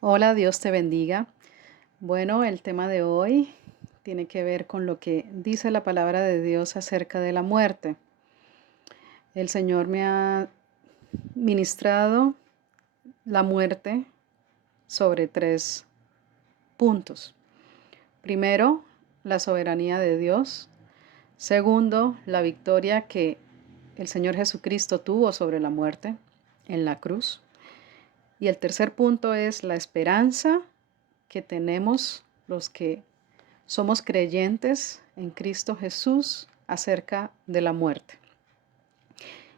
Hola, Dios te bendiga. Bueno, el tema de hoy tiene que ver con lo que dice la palabra de Dios acerca de la muerte. El Señor me ha ministrado la muerte sobre tres puntos. Primero, la soberanía de Dios. Segundo, la victoria que el Señor Jesucristo tuvo sobre la muerte en la cruz. Y el tercer punto es la esperanza que tenemos los que somos creyentes en Cristo Jesús acerca de la muerte.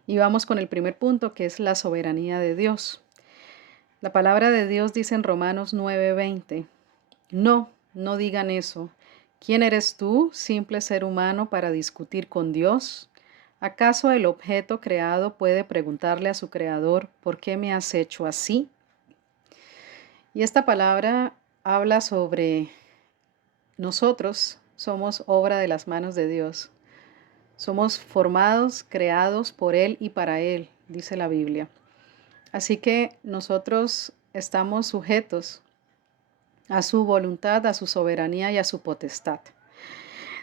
Y vamos con el primer punto, que es la soberanía de Dios. La palabra de Dios dice en Romanos 9:20, no, no digan eso. ¿Quién eres tú, simple ser humano, para discutir con Dios? ¿Acaso el objeto creado puede preguntarle a su creador, ¿por qué me has hecho así? Y esta palabra habla sobre nosotros somos obra de las manos de Dios. Somos formados, creados por Él y para Él, dice la Biblia. Así que nosotros estamos sujetos a su voluntad, a su soberanía y a su potestad.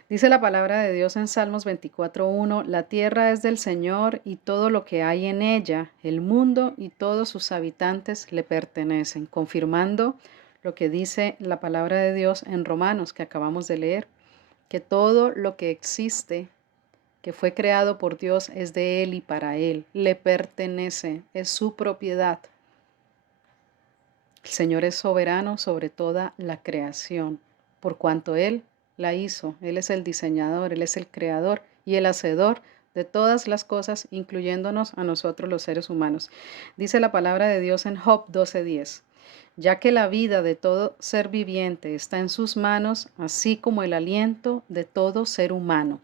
Dice la palabra de Dios en Salmos 24:1, la tierra es del Señor y todo lo que hay en ella, el mundo y todos sus habitantes le pertenecen, confirmando lo que dice la palabra de Dios en Romanos que acabamos de leer, que todo lo que existe, que fue creado por Dios, es de Él y para Él, le pertenece, es su propiedad. El Señor es soberano sobre toda la creación, por cuanto Él la hizo. Él es el diseñador, Él es el creador y el hacedor de todas las cosas, incluyéndonos a nosotros los seres humanos. Dice la palabra de Dios en Job 12:10, ya que la vida de todo ser viviente está en sus manos, así como el aliento de todo ser humano.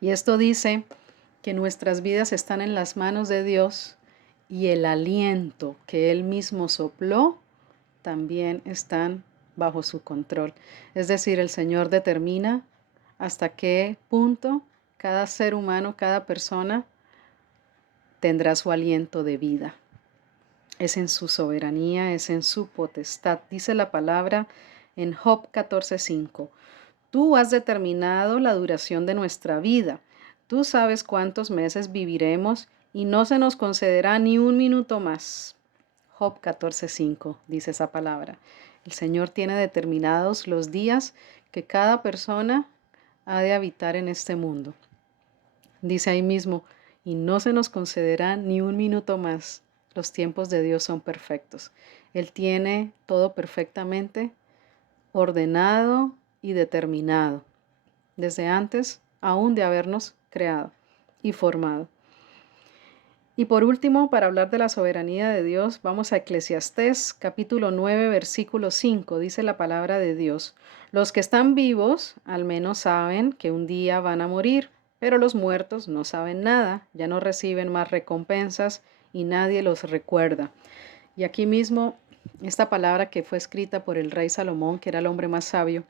Y esto dice que nuestras vidas están en las manos de Dios y el aliento que Él mismo sopló también están bajo su control. Es decir, el Señor determina hasta qué punto cada ser humano, cada persona tendrá su aliento de vida. Es en su soberanía, es en su potestad. Dice la palabra en Job 14:5. Tú has determinado la duración de nuestra vida. Tú sabes cuántos meses viviremos y no se nos concederá ni un minuto más. Job 14:5 dice esa palabra. El Señor tiene determinados los días que cada persona ha de habitar en este mundo. Dice ahí mismo, y no se nos concederá ni un minuto más. Los tiempos de Dios son perfectos. Él tiene todo perfectamente ordenado y determinado, desde antes aún de habernos creado y formado. Y por último, para hablar de la soberanía de Dios, vamos a Eclesiastés capítulo 9, versículo 5. Dice la palabra de Dios, los que están vivos al menos saben que un día van a morir, pero los muertos no saben nada, ya no reciben más recompensas y nadie los recuerda. Y aquí mismo, esta palabra que fue escrita por el rey Salomón, que era el hombre más sabio,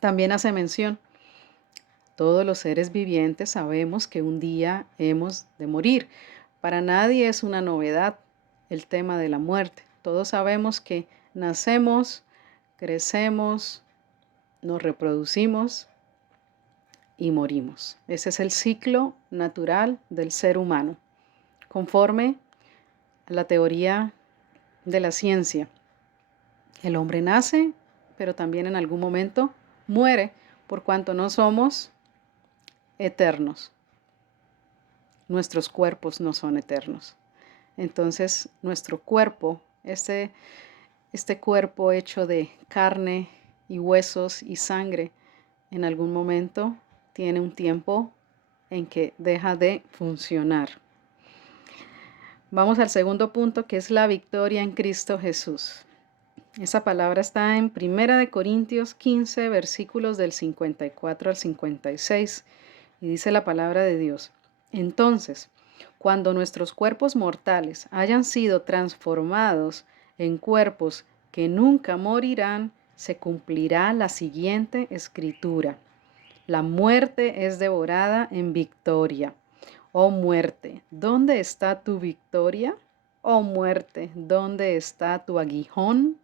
también hace mención. Todos los seres vivientes sabemos que un día hemos de morir. Para nadie es una novedad el tema de la muerte. Todos sabemos que nacemos, crecemos, nos reproducimos y morimos. Ese es el ciclo natural del ser humano, conforme a la teoría de la ciencia. El hombre nace, pero también en algún momento muere, por cuanto no somos eternos. Nuestros cuerpos no son eternos. Entonces, nuestro cuerpo, este cuerpo hecho de carne y huesos y sangre, en algún momento tiene un tiempo en que deja de funcionar. Vamos al segundo punto, que es la victoria en Cristo Jesús. Esa palabra está en 1 Corintios 15, versículos del 54 al 56, y dice la palabra de Dios. Entonces, cuando nuestros cuerpos mortales hayan sido transformados en cuerpos que nunca morirán, se cumplirá la siguiente escritura. La muerte es devorada en victoria. Oh muerte, ¿dónde está tu victoria? Oh muerte, ¿dónde está tu aguijón?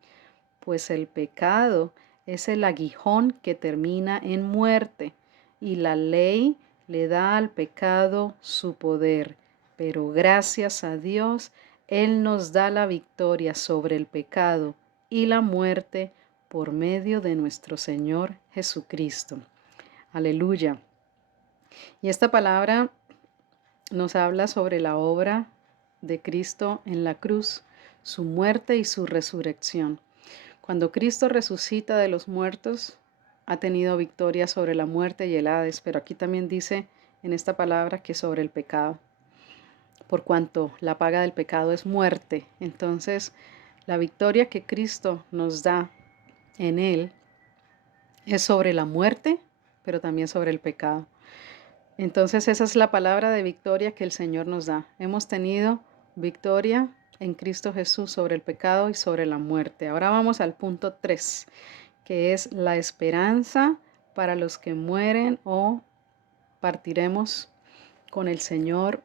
Pues el pecado es el aguijón que termina en muerte, y la ley le da al pecado su poder. Pero gracias a Dios, Él nos da la victoria sobre el pecado y la muerte por medio de nuestro Señor Jesucristo. Aleluya. Y esta palabra nos habla sobre la obra de Cristo en la cruz, su muerte y su resurrección. Cuando Cristo resucita de los muertos, ha tenido victoria sobre la muerte y el Hades, pero aquí también dice en esta palabra que sobre el pecado, por cuanto la paga del pecado es muerte. Entonces, la victoria que Cristo nos da en Él es sobre la muerte, pero también sobre el pecado. Entonces, esa es la palabra de victoria que el Señor nos da. Hemos tenido victoria en Cristo Jesús sobre el pecado y sobre la muerte. Ahora vamos al punto 3, que es la esperanza para los que mueren o partiremos con el Señor,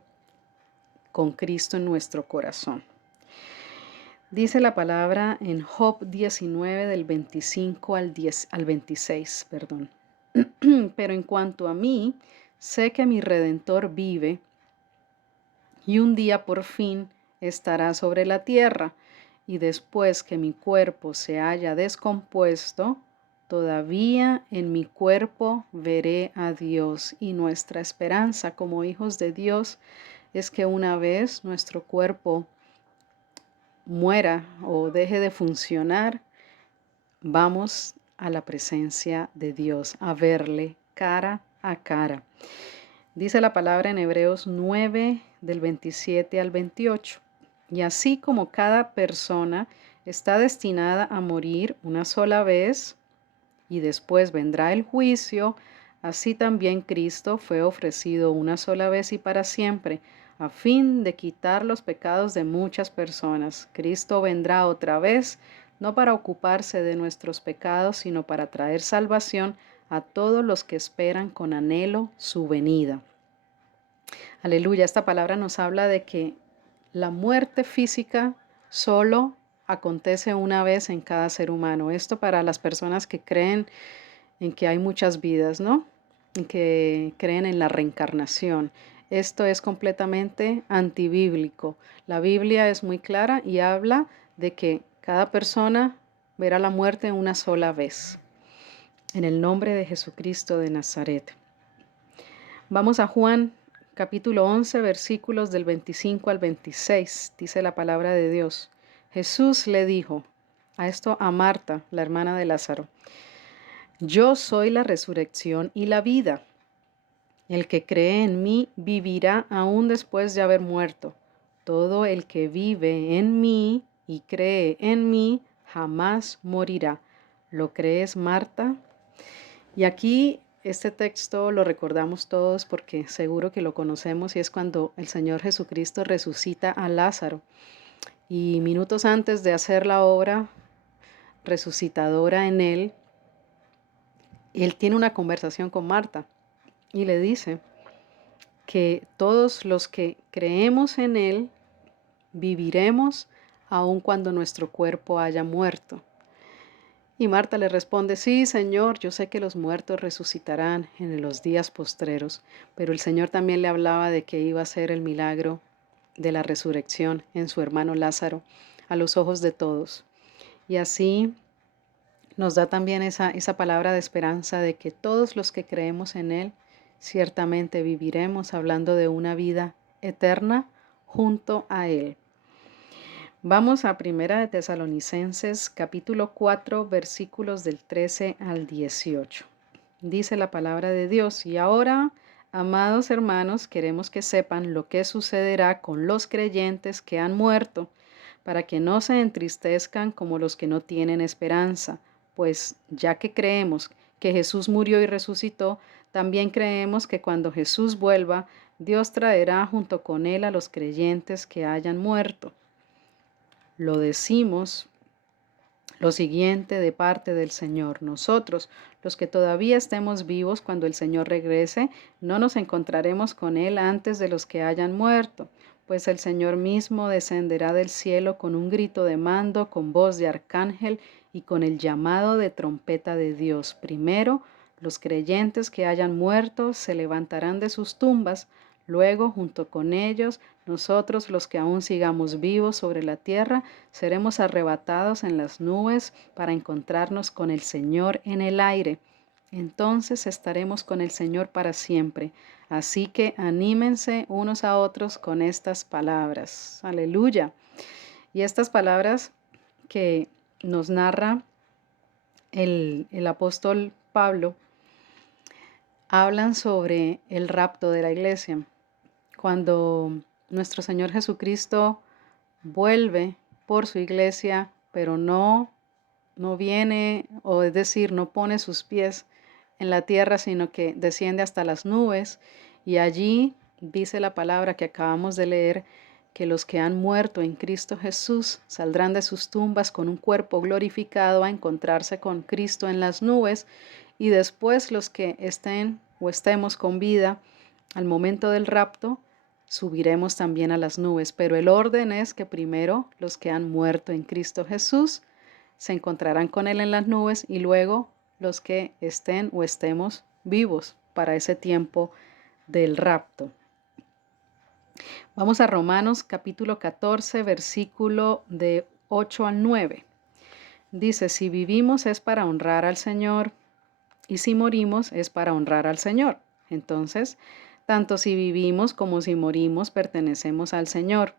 con Cristo en nuestro corazón. Dice la palabra en Job 19 del 25 al 26, perdón. Pero en cuanto a mí, sé que mi Redentor vive y un día por fin estará sobre la tierra, y después que mi cuerpo se haya descompuesto, todavía en mi cuerpo veré a Dios. Y nuestra esperanza como hijos de Dios es que una vez nuestro cuerpo muera o deje de funcionar, vamos a la presencia de Dios, a verle cara a cara. Dice la palabra en Hebreos 9 del 27 al 28. Y así como cada persona está destinada a morir una sola vez y después vendrá el juicio, así también Cristo fue ofrecido una sola vez y para siempre, a fin de quitar los pecados de muchas personas. Cristo vendrá otra vez, no para ocuparse de nuestros pecados, sino para traer salvación a todos los que esperan con anhelo su venida. Aleluya, esta palabra nos habla de que la muerte física solo acontece una vez en cada ser humano. Esto para las personas que creen en que hay muchas vidas, ¿no? En que creen en la reencarnación. Esto es completamente antibíblico. La Biblia es muy clara y habla de que cada persona verá la muerte una sola vez. En el nombre de Jesucristo de Nazaret. Vamos a Juan capítulo 11, versículos del 25 al 26. Dice la palabra de Dios. Jesús le dijo a Marta, la hermana de Lázaro: Yo soy la resurrección y la vida. El que cree en mí vivirá aún después de haber muerto. Todo el que vive en mí y cree en mí jamás morirá. ¿Lo crees, Marta? Y aquí este texto lo recordamos todos porque seguro que lo conocemos, y es cuando el Señor Jesucristo resucita a Lázaro. Y minutos antes de hacer la obra resucitadora en él tiene una conversación con Marta y le dice que todos los que creemos en Él viviremos aun cuando nuestro cuerpo haya muerto. Y Marta le responde: sí, Señor, yo sé que los muertos resucitarán en los días postreros, pero el Señor también le hablaba de que iba a hacer el milagro de la resurrección en su hermano Lázaro a los ojos de todos. Y así nos da también esa palabra de esperanza de que todos los que creemos en Él ciertamente viviremos, hablando de una vida eterna junto a Él. Vamos a Primera de Tesalonicenses capítulo 4 versículos del 13 al 18. Dice la palabra de Dios: y ahora, amados hermanos, queremos que sepan lo que sucederá con los creyentes que han muerto, para que no se entristezcan como los que no tienen esperanza. Pues ya que creemos que Jesús murió y resucitó, también creemos que cuando Jesús vuelva, Dios traerá junto con él a los creyentes que hayan muerto. Lo decimos lo siguiente de parte del Señor: nosotros, los que todavía estemos vivos cuando el Señor regrese, no nos encontraremos con Él antes de los que hayan muerto, pues el Señor mismo descenderá del cielo con un grito de mando, con voz de arcángel y con el llamado de trompeta de Dios. Primero, los creyentes que hayan muerto se levantarán de sus tumbas, luego, junto con ellos, nosotros los que aún sigamos vivos sobre la tierra, seremos arrebatados en las nubes para encontrarnos con el Señor en el aire. Entonces estaremos con el Señor para siempre. Así que anímense unos a otros con estas palabras. Aleluya. Y estas palabras que nos narra el apóstol Pablo hablan sobre el rapto de la iglesia. Cuando nuestro Señor Jesucristo vuelve por su iglesia, pero no viene, o es decir, no pone sus pies en la tierra, sino que desciende hasta las nubes, y allí dice la palabra que acabamos de leer, que los que han muerto en Cristo Jesús saldrán de sus tumbas con un cuerpo glorificado a encontrarse con Cristo en las nubes, y después los que estén o estemos con vida al momento del rapto, subiremos también a las nubes. Pero el orden es que primero los que han muerto en Cristo Jesús se encontrarán con Él en las nubes, y luego los que estén o estemos vivos para ese tiempo del rapto. Vamos a Romanos capítulo 14, versículo de 8 al 9. Dice, si vivimos es para honrar al Señor, y si morimos es para honrar al Señor. Entonces, tanto si vivimos como si morimos pertenecemos al Señor.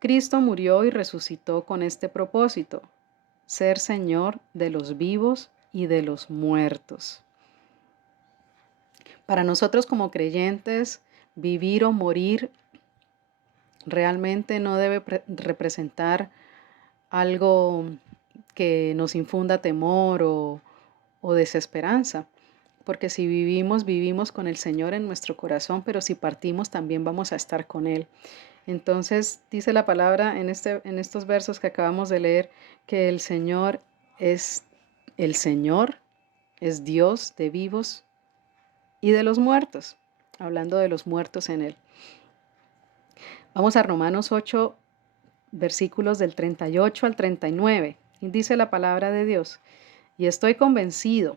Cristo murió y resucitó con este propósito: ser Señor de los vivos y de los muertos. Para nosotros como creyentes, vivir o morir realmente no debe representar algo que nos infunda temor o desesperanza, porque si vivimos, vivimos con el Señor en nuestro corazón, pero si partimos también vamos a estar con Él. Entonces dice la palabra en estos versos que acabamos de leer que el Señor es Dios de vivos y de los muertos, hablando de los muertos en Él. Vamos a Romanos 8, versículos del 38 al 39. Y dice la palabra de Dios, y estoy convencido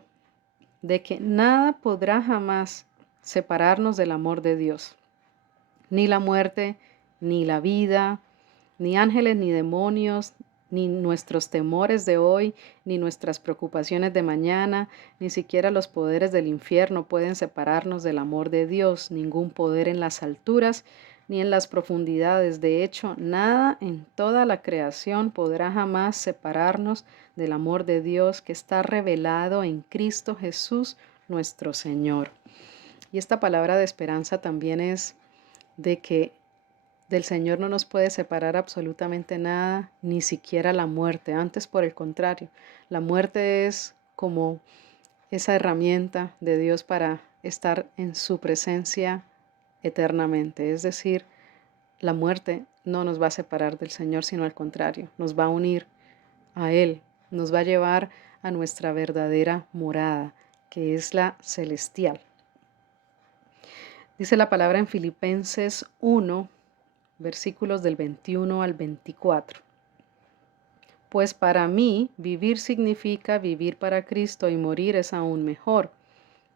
de que nada podrá jamás separarnos del amor de Dios, ni la muerte, ni la vida, ni ángeles, ni demonios, ni nuestros temores de hoy, ni nuestras preocupaciones de mañana, ni siquiera los poderes del infierno pueden separarnos del amor de Dios, ningún poder en las alturas ni en las profundidades. De hecho, nada en toda la creación podrá jamás separarnos del amor de Dios que está revelado en Cristo Jesús, nuestro Señor. Y esta palabra de esperanza también es de que del Señor no nos puede separar absolutamente nada, ni siquiera la muerte. Antes, por el contrario, la muerte es como esa herramienta de Dios para estar en su presencia eternamente. Es decir, la muerte no nos va a separar del Señor, sino al contrario, nos va a unir a Él, nos va a llevar a nuestra verdadera morada, que es la celestial. Dice la palabra en Filipenses 1, versículos del 21 al 24. Pues para mí vivir significa vivir para Cristo y morir es aún mejor.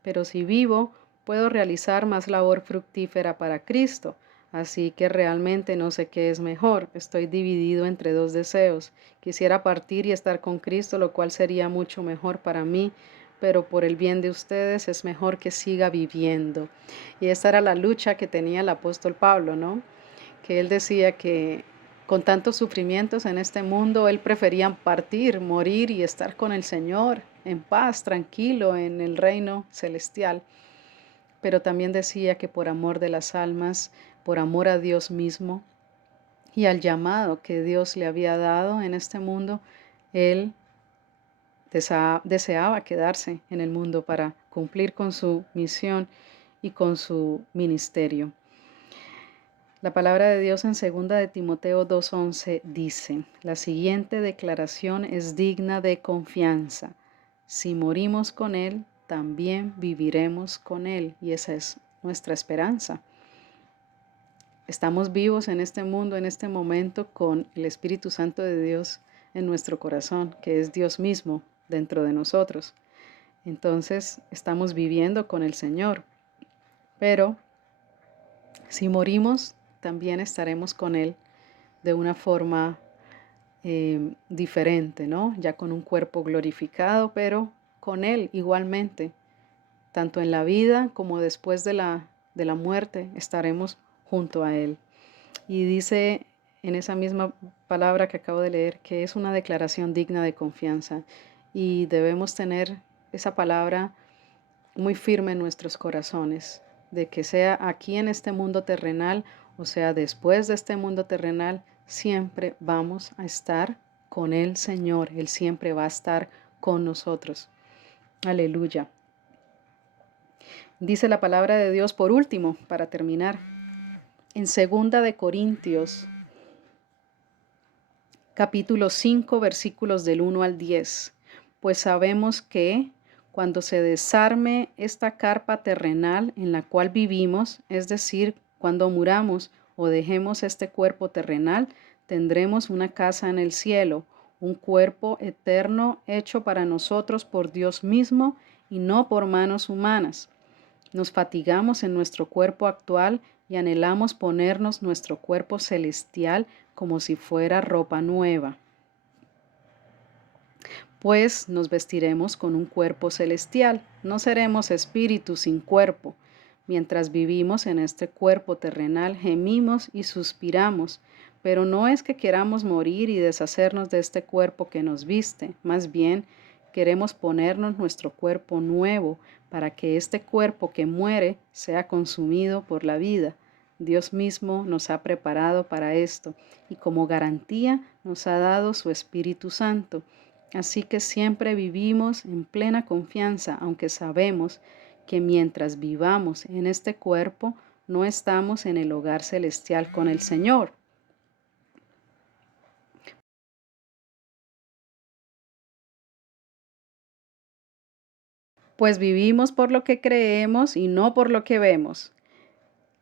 Pero si vivo, puedo realizar más labor fructífera para Cristo. Así que realmente no sé qué es mejor. Estoy dividido entre dos deseos. Quisiera partir y estar con Cristo, lo cual sería mucho mejor para mí, pero por el bien de ustedes es mejor que siga viviendo. Y esta era la lucha que tenía el apóstol Pablo, ¿no? Que él decía que con tantos sufrimientos en este mundo, él prefería partir, morir y estar con el Señor en paz, tranquilo, en el reino celestial. Pero también decía que por amor de las almas, por amor a Dios mismo y al llamado que Dios le había dado en este mundo, él deseaba quedarse en el mundo para cumplir con su misión y con su ministerio. La palabra de Dios en 2 de Timoteo 2:11 dice, la siguiente declaración es digna de confianza. Si morimos con Él, también viviremos con Él. Y esa es nuestra esperanza. estamos vivos en este mundo, en este momento, con el Espíritu Santo de Dios en nuestro corazón, que es Dios mismo dentro de nosotros. Entonces estamos viviendo con el Señor. Pero si morimos, también estaremos con Él de una forma diferente, ¿no? Ya con un cuerpo glorificado, pero con Él igualmente. Tanto en la vida como después de la muerte estaremos junto a Él. Y dice en esa misma palabra que acabo de leer que es una declaración digna de confianza y debemos tener esa palabra muy firme en nuestros corazones, de que sea aquí en este mundo terrenal o sea después de este mundo terrenal, siempre vamos a estar con el Señor, Él siempre va a estar con nosotros. Aleluya. Dice la palabra de Dios por último, para terminar, en 2 Corintios, capítulo 5, versículos del 1 al 10. Pues sabemos que cuando se desarme esta carpa terrenal en la cual vivimos, es decir, cuando muramos o dejemos este cuerpo terrenal, tendremos una casa en el cielo, un cuerpo eterno hecho para nosotros por Dios mismo y no por manos humanas. Nos fatigamos en nuestro cuerpo actual y anhelamos ponernos nuestro cuerpo celestial como si fuera ropa nueva. Pues nos vestiremos con un cuerpo celestial, no seremos espíritus sin cuerpo. Mientras vivimos en este cuerpo terrenal, gemimos y suspiramos, pero no es que queramos morir y deshacernos de este cuerpo que nos viste, más bien queremos ponernos nuestro cuerpo nuevo para que este cuerpo que muere sea consumido por la vida. Dios mismo nos ha preparado para esto y como garantía nos ha dado su Espíritu Santo. Así que siempre vivimos en plena confianza, aunque sabemos que mientras vivamos en este cuerpo, no estamos en el hogar celestial con el Señor. Pues vivimos por lo que creemos y no por lo que vemos.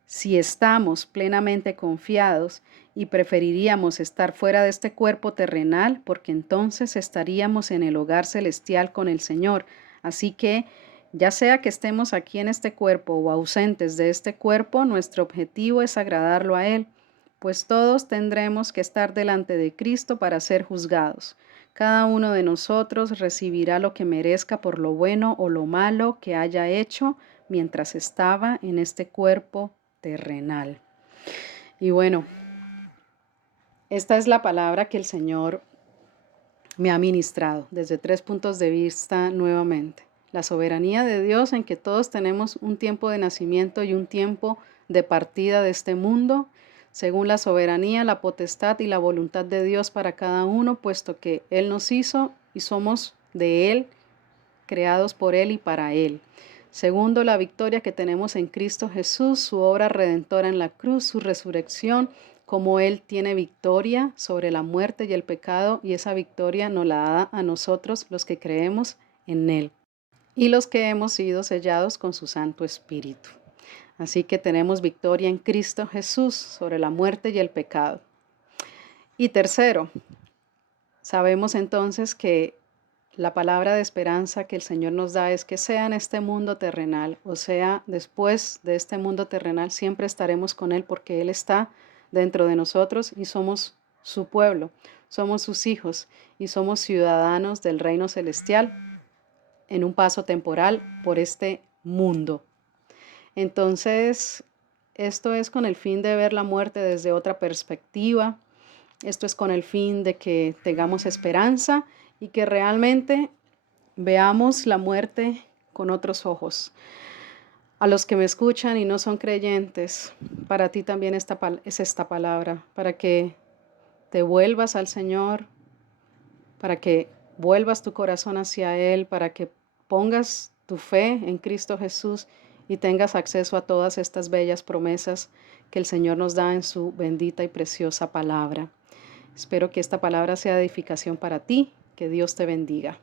Si estamos plenamente confiados y preferiríamos estar fuera de este cuerpo terrenal, porque entonces estaríamos en el hogar celestial con el Señor. Así que, ya sea que estemos aquí en este cuerpo o ausentes de este cuerpo, nuestro objetivo es agradarlo a Él, pues todos tendremos que estar delante de Cristo para ser juzgados. Cada uno de nosotros recibirá lo que merezca por lo bueno o lo malo que haya hecho mientras estaba en este cuerpo terrenal. Y bueno, esta es la palabra que el Señor me ha ministrado desde 3 puntos de vista nuevamente. La soberanía de Dios en que todos tenemos un tiempo de nacimiento y un tiempo de partida de este mundo, según la soberanía, la potestad y la voluntad de Dios para cada uno, puesto que Él nos hizo y somos de Él, creados por Él y para Él. Segundo, la victoria que tenemos en Cristo Jesús, su obra redentora en la cruz, su resurrección, como Él tiene victoria sobre la muerte y el pecado, y esa victoria nos la da a nosotros los que creemos en Él y los que hemos sido sellados con su Santo Espíritu. Así que tenemos victoria en Cristo Jesús sobre la muerte y el pecado. Y tercero, sabemos entonces que la palabra de esperanza que el Señor nos da es que sea en este mundo terrenal, o sea, después de este mundo terrenal, siempre estaremos con Él porque Él está dentro de nosotros y somos su pueblo, somos sus hijos y somos ciudadanos del reino celestial en un paso temporal por este mundo. Entonces, esto es con el fin de ver la muerte desde otra perspectiva. Esto es con el fin de que tengamos esperanza y que realmente veamos la muerte con otros ojos. A los que me escuchan y no son creyentes, para ti también es esta palabra, para que te vuelvas al Señor, para que vuelvas tu corazón hacia Él, para que pongas tu fe en Cristo Jesús y tengas acceso a todas estas bellas promesas que el Señor nos da en su bendita y preciosa palabra. Espero que esta palabra sea de edificación para ti. Que Dios te bendiga.